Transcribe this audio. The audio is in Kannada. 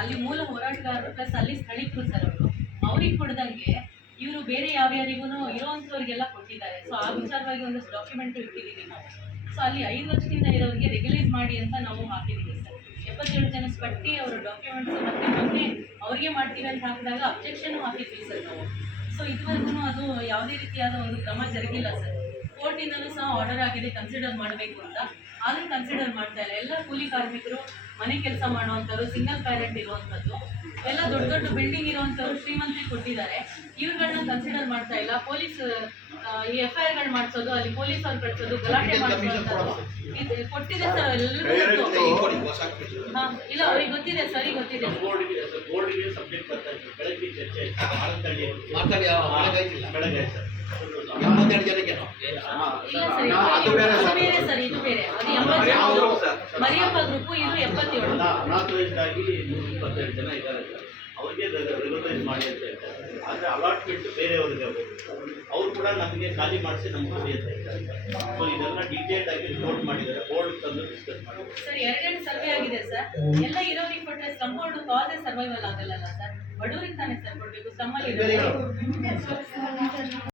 ಅಲ್ಲಿ ಮೂಲ ಹೋರಾಟಗಾರರು ಪ್ಲಸ್ ಅಲ್ಲಿ ಸ್ಥಳೀಕರು ಸರ್ ಅವರು ಅವ್ರಿಗೆ ಕೊಡ್ದಂಗೆ ಇವರು ಬೇರೆ ಯಾವ್ಯಾರಿಗೂ ಇರೋವಂಥವ್ರಿಗೆಲ್ಲ ಕೊಟ್ಟಿದ್ದಾರೆ. ಸೊ ಆ ವಿಚಾರವಾಗಿ ಒಂದಷ್ಟು ಡಾಕ್ಯುಮೆಂಟ್ ಇಟ್ಟಿದ್ದೀವಿ ನಾವು. ಸೊ ಅಲ್ಲಿ 5 ವರ್ಷದಿಂದ ಇರೋರಿಗೆ ರೆಗ್ಯುಲೈಸ್ ಮಾಡಿ ಅಂತ ನಾವು ಹಾಕಿದ್ದೀವಿ ಸರ್. 77 ಜನ ಪಟ್ಟಿ ಅವರ ಡಾಕ್ಯುಮೆಂಟ್ಸ್ ಮತ್ತೆ ಮೊನ್ನೆ ಅವ್ರಿಗೆ ಮಾಡ್ತೀವಿ ಅಂತ ಹಾಕಿದಾಗ ಅಬ್ಜೆಕ್ಷನ್ ಹಾಕಿದ್ವಿ ಸರ್ ನಾವು. ಸೊ ಇದುವರೆಗೂ ಅದು ಯಾವುದೇ ರೀತಿಯಾದ ಒಂದು ಕ್ರಮ ಜರುಗಿಲ್ಲ ಸರ್. ಕೋರ್ಟಿನಲ್ಲೂ ಸಹ ಆರ್ಡರ್ ಆಗಿದೆ ಕನ್ಸಿಡರ್ ಮಾಡಬೇಕು ಅಂತ, ಆದರೂ ಕನ್ಸಿಡರ್ ಮಾಡ್ತಾ ಇಲ್ಲ. ಎಲ್ಲ ಕೂಲಿ ಕಾರ್ಮಿಕರು, ಮನೆ ಕೆಲಸ ಮಾಡುವಂಥವ್ರು, ಸಿಂಗಲ್ ಪ್ಯಾರೆಂಟ್ ಇರುವಂಥದ್ದು, ಎಲ್ಲ ದೊಡ್ಡ ದೊಡ್ಡ ಬಿಲ್ಡಿಂಗ್ ಇರುವಂಥವ್ರು ಶ್ರೀಮಂತರಿಗೆ ಕೊಟ್ಟಿದ್ದಾರೆ. ಇವ್ರುಗಳನ್ನ ಕನ್ಸಿಡರ್ ಮಾಡ್ತಾ ಇಲ್ಲ. ಪೊಲೀಸ್ ಈ FIR ಮಾಡಿಸೋದು, ಅಲ್ಲಿ ಪೊಲೀಸ್ ಅವ್ರು ಕಳಿಸೋದು, ಗಲಾಟೆ ಮಾಡಿಸುವಂಥದ್ದು ಇದು ಕೊಟ್ಟಿದೆ ಸರ್. ಎಲ್ಲರಿಗೂ ಇಲ್ಲ, ಅವ್ರಿಗೆ ಗೊತ್ತಿದೆ, ಸರಿ ಗೊತ್ತಿದೆ. ಬೇರೆ ಸರ್, ಇದು ಬೇರೆ. ಅದು 80 ಮರಿಯಪ್ಪ ಗ್ರೂಪು, ಇದು 77. ಅನಾಥರಾಗಿ 127 ಜನ ಇದ್ದಾರೆ ಸರ್. ಅವ್ರಿಗೆ ರೆಗ್ಯುಲರೈಸ್ ಮಾಡಿ ಅಂತ ಹೇಳ್ತಾರೆ. ಆದರೆ ಅಲಾಟ್ಮೆಂಟ್ ಬೇರೆಯವ್ರಿಗೆ ಅವ್ರು ಕೂಡ ನಮಗೆ ಖಾಲಿ ಮಾಡಿಸಿ ನಮ್ಗೆ ಕೊಡಿ ಅಂತ ಹೇಳ್ತಾರೆ. ಸೊ ಇದೆಲ್ಲ ಡೀಟೇಲ್ಡ್ ಆಗಿ ರಿಪೋರ್ಟ್ ಮಾಡಿದ್ದಾರೆ. ಬೋರ್ಡ್ ತಂದು ಡಿಸ್ಕಸ್ ಮಾಡಿದ್ದಾರೆ ಸರ್. 2 ಸರ್ವೆ ಆಗಿದೆ ಸರ್. ಎಲ್ಲ ಇರೋರಿಗೆ ಕೊಟ್ಟರೆ ಸ್ಲಮ್ ಬೋರ್ಡ್ ಕಾಸೇ ಸರ್ವೈವಲ್ ಆಗಲ್ಲ ಸರ್. ಬಡವರಿಗೆ ತಾನೇ ಸರ್ ಕೊಡಬೇಕು. ಸ್ಲಮ್ಮಲ್ಲಿ